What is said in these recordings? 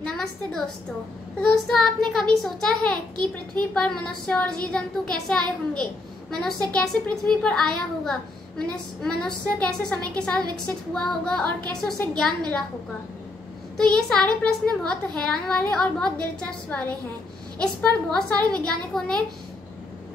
नमस्ते दोस्तों। तो दोस्तों, आपने कभी सोचा है कि पृथ्वी पर मनुष्य और जीव जंतु कैसे आए होंगे? मनुष्य कैसे पृथ्वी पर आया होगा? मनुष्य कैसे समय के साथ विकसित हुआ होगा और कैसे उसे ज्ञान मिला होगा? तो ये सारे प्रश्न बहुत हैरान वाले और बहुत दिलचस्प वाले हैं। इस पर बहुत सारे वैज्ञानिकों ने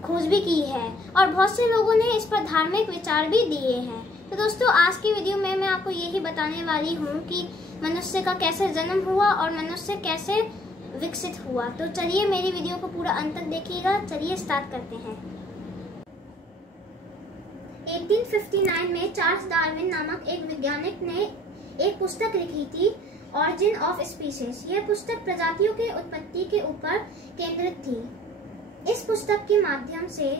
खोज भी की है और बहुत से लोगों ने इस पर धार्मिक विचार भी दिए हैं। तो दोस्तों, आज की वीडियो में मैं आपको यही बताने वाली हूँ कि मनुष्य का कैसे जन्म हुआ और मनुष्य कैसे विकसित हुआ। तो चलिए मेरी वीडियो को पूरा अंत तक देखिएगा। चलिए स्टार्ट करते हैं। 1859 में चार्ल्स डार्विन नामक एक वैज्ञानिक ने एक पुस्तक लिखी थी, ऑरिजिन ऑफ स्पीशीज। यह पुस्तक प्रजातियों के उत्पत्ति के ऊपर केंद्रित थी। इस पुस्तक के माध्यम से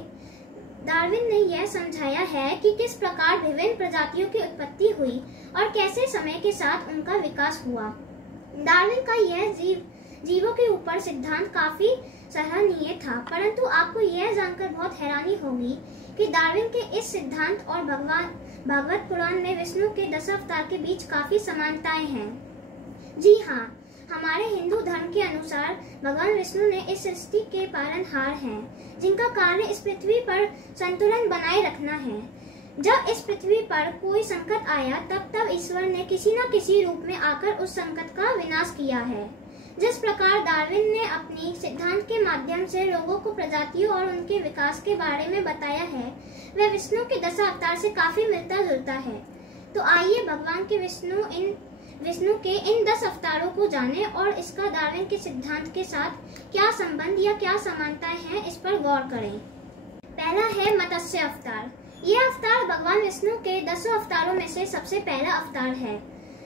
डार्विन ने यह समझाया है कि किस प्रकार विभिन्न प्रजातियों की उत्पत्ति हुई और कैसे समय के साथ उनका विकास हुआ। डार्विन का यह जीवों के ऊपर सिद्धांत काफी सराहनीय था, परंतु आपको यह जानकर बहुत हैरानी होगी कि डार्विन के इस सिद्धांत और भागवत पुराण में विष्णु के 10 अवतार के बीच काफी समानताएं हैं। जी हाँ, हमारे हिंदू धर्म के अनुसार भगवान विष्णु ने इस सृष्टि के पालनहार हैं, जिनका कार्य इस पृथ्वी पर संतुलन बनाए रखना है। जब इस पृथ्वी पर कोई संकट आया तब ईश्वर ने किसी न किसी रूप में आकर उस संकट का विनाश किया है। जिस प्रकार डार्विन ने अपनी सिद्धांत के माध्यम से लोगों को प्रजातियों और उनके विकास के बारे में बताया है, वह विष्णु के 10 अवतार से काफी मिलता जुलता है। तो आइए भगवान के विष्णु के इन 10 अवतारों को जानें और इसका डार्विन के सिद्धांत के साथ क्या संबंध या क्या समानताएं हैं, इस पर गौर करें। पहला है मत्स्य अवतार। यह अवतार भगवान विष्णु के 10 अवतारों में से सबसे पहला अवतार है।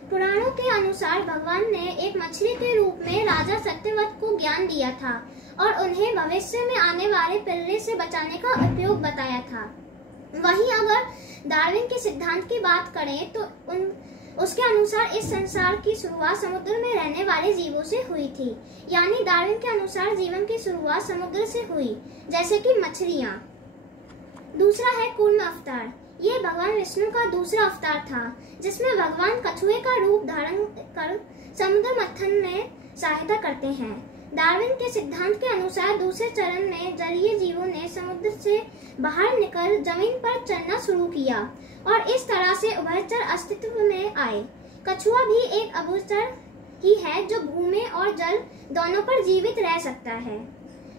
पुराणों के अनुसार भगवान ने एक मछली के रूप में राजा सत्यवत को ज्ञान दिया था और उन्हें भविष्य में आने वाले पिल्ले से बचाने का उपयोग बताया था। वहीं अगर डार्विन के सिद्धांत की बात करें तो उसके अनुसार इस संसार की शुरुआत समुद्र में रहने वाले जीवों से हुई थी। यानी डार्विन के अनुसार जीवन की शुरुआत समुद्र से हुई, जैसे कि मछलियां। दूसरा है कूर्म अवतार। ये भगवान विष्णु का दूसरा अवतार था, जिसमें भगवान कछुए का रूप धारण कर समुद्र मंथन में सहायता करते हैं। डार्विन के सिद्धांत के अनुसार दूसरे चरण में जलीय जीवों ने समुद्र से बाहर निकल जमीन पर चलना शुरू किया और इस तरह से उभयचर अस्तित्व में आए। कछुआ भी एक उभयचर ही है जो भूमि और जल दोनों पर जीवित रह सकता है।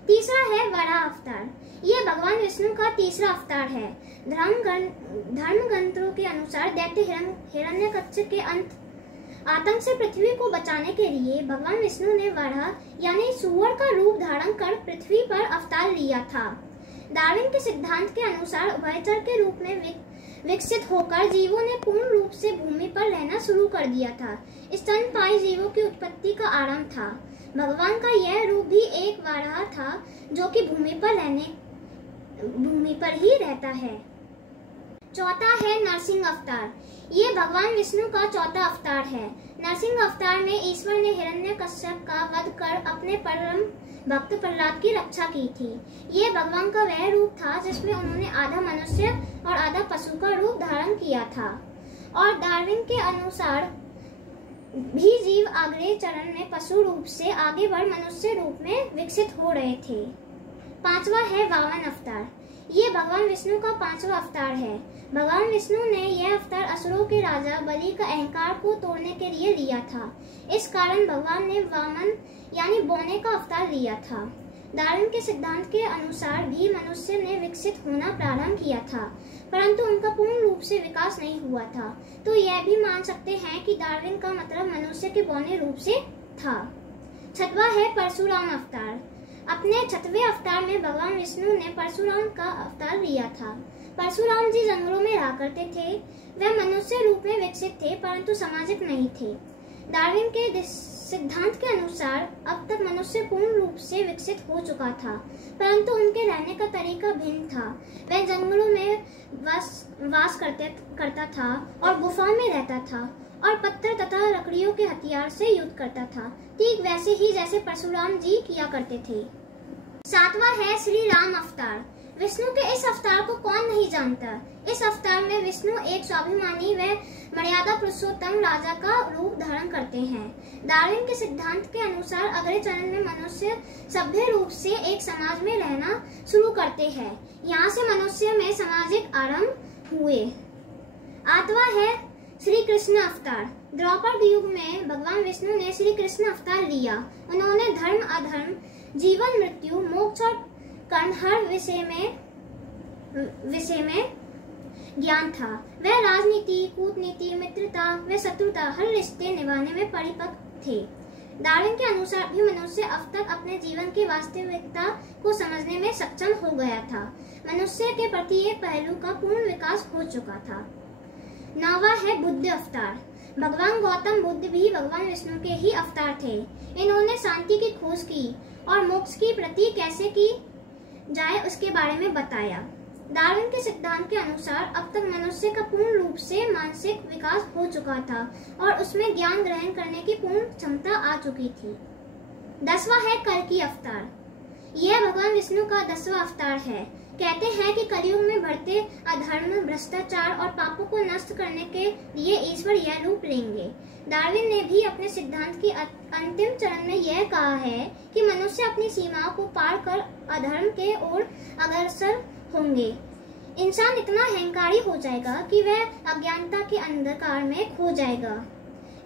तीसरा है वराह अवतार। ये भगवान विष्णु का तीसरा अवतार है। धर्म ग्रंथों के अनुसार दैत्य हिरण्यकश्यप के आतंक से पृथ्वी को बचाने के लिए भगवान विष्णु ने वराह यानी सूअर का रूप धारण कर पृथ्वी पर अवतार लिया था। डार्विन के सिद्धांत के अनुसार उभयचर के रूप में विकसित होकर जीवों ने पूर्ण रूप से भूमि पर रहना शुरू कर दिया था। स्तनपायी जीवों की उत्पत्ति का आरंभ था। भगवान का यह रूप भी एक वराह था, जो कि भूमि पर ही रहता है। चौथा है नरसिंह अवतार। ये भगवान विष्णु का चौथा अवतार है। नरसिंह अवतार में ईश्वर ने हिरण्यकश्यप का वध कर अपने परम भक्त प्रहलाद की रक्षा की थी। ये भगवान का वह रूप था जिसमें उन्होंने आधा मनुष्य और आधा पशु का रूप धारण किया था। और डार्विन के अनुसार भी जीव अगले चरण में पशु रूप से आगे बढ़ मनुष्य रूप में विकसित हो रहे थे। पांचवा है वामन अवतार। ये भगवान विष्णु का 5वां अवतार है। भगवान विष्णु ने यह अवतार असुरों के राजा बलि का अहंकार को तोड़ने के लिए लिया था। इस कारण भगवान ने वामन यानी बौने का अवतार लिया था। डार्विन के सिद्धांत के अनुसार भी मनुष्य ने विकसित होना प्रारंभ किया था, परंतु उनका पूर्ण रूप से विकास नहीं हुआ था। तो यह भी मान सकते हैं कि डार्विन का मतलब मनुष्य के बौने रूप से था। छठवां है परशुराम अवतार। अपने 6वें अवतार में भगवान विष्णु ने परशुराम का अवतार लिया था। परशुराम जी जंगलों में रहा करते थे। वह मनुष्य रूप में विकसित थे, परंतु सामाजिक नहीं थे। डार्विन के सिद्धांत के अनुसार अब तक मनुष्य पूर्ण रूप से विकसित हो चुका था, परंतु उनके रहने का तरीका भिन्न था। वह जंगलों में वास करता था और गुफा में रहता था और पत्थर तथा लकड़ियों के हथियार से युद्ध करता था, ठीक वैसे ही जैसे परशुराम जी किया करते थे। 7वां है श्री राम अवतार। विष्णु के इस अवतार को कौन नहीं जानता। इस अवतार में विष्णु एक स्वाभिमानी व मर्यादा पुरुषोत्तम राजा का रूप धारण करते हैं। डार्विन के सिद्धांत के अनुसार अगले चरण में मनुष्य सभ्य रूप से एक समाज में रहना शुरू करते हैं। यहाँ से मनुष्य में सामाजिक आरंभ हुए। 8वां है श्री कृष्ण अवतार। द्वापर युग में भगवान विष्णु ने श्री कृष्ण अवतार लिया। उन्होंने धर्म अधर्म, जीवन मृत्यु, मोक्ष और कर्म हर विषय में ज्ञान था। वह राजनीति, कूटनीति, मित्रता व शत्रुता हर रिश्ते निभाने में परिपक्व थे। डार्विन के अनुसार भी मनुष्य अब तक अपने जीवन की वास्तविकता को समझने में सक्षम हो गया था। मनुष्य के प्रति एक पहलू का पूर्ण विकास हो चुका था। 9वां है बुद्ध अवतार। भगवान गौतम बुद्ध भी भगवान विष्णु के ही अवतार थे। इन्होंने शांति की खोज की और मोक्ष की प्राप्ति कैसे की जाए उसके बारे में बताया। डार्विन के सिद्धांत के अनुसार अब तक मनुष्य का पूर्ण रूप से मानसिक विकास हो चुका था और उसमें ज्ञान ग्रहण करने की पूर्ण क्षमता आ चुकी थी। 10वां है कल्कि अवतार। यह भगवान विष्णु का 10वां अवतार है। कहते हैं कि कलयुग में बढ़ते अधर्म, भ्रष्टाचार और पापों को नष्ट करने के लिए ईश्वर यह रूप लेंगे। डार्विन ने भी अपने सिद्धांत की अंतिम चरण में यह कहा है कि मनुष्य अपनी सीमाओं को पार कर अधर्म के ओर अग्रसर होंगे। इंसान इतना अहंकारी हो जाएगा कि वह अज्ञानता के अंधकार में खो जाएगा।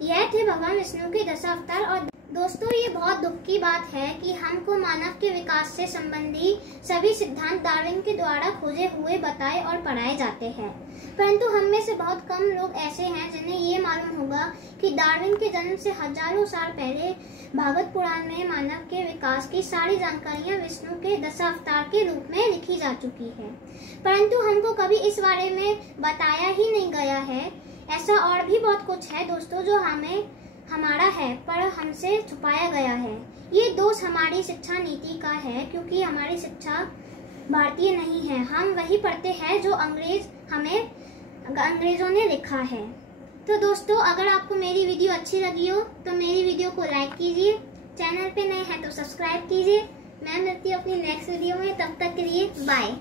यह थे भगवान विष्णु के 10 अवतार। और दोस्तों, ये बहुत दुख की बात है कि हमको मानव के विकास से संबंधी सभी सिद्धांत डार्विन के द्वारा खोजे हुए बताए और पढ़ाए जाते हैं, परंतु हम में से बहुत कम लोग ऐसे हैं जिन्हें ये मालूम होगा कि डार्विन के जन्म से हजारों साल पहले भागवत पुराण में मानव के विकास की सारी जानकारियां विष्णु के 10 अवतार के रूप में लिखी जा चुकी है, परंतु हमको कभी इस बारे में बताया ही नहीं गया है। ऐसा और भी बहुत कुछ है दोस्तों जो हमारा है पर हमसे छुपाया गया है। ये दोष हमारी शिक्षा नीति का है, क्योंकि हमारी शिक्षा भारतीय नहीं है। हम वही पढ़ते हैं जो अंग्रेजों ने लिखा है। तो दोस्तों, अगर आपको मेरी वीडियो अच्छी लगी हो तो मेरी वीडियो को लाइक कीजिए, चैनल पे नए हैं तो सब्सक्राइब कीजिए। मैं मिलती हूँ अपनी नेक्स्ट वीडियो में, तब तक के लिए बाय।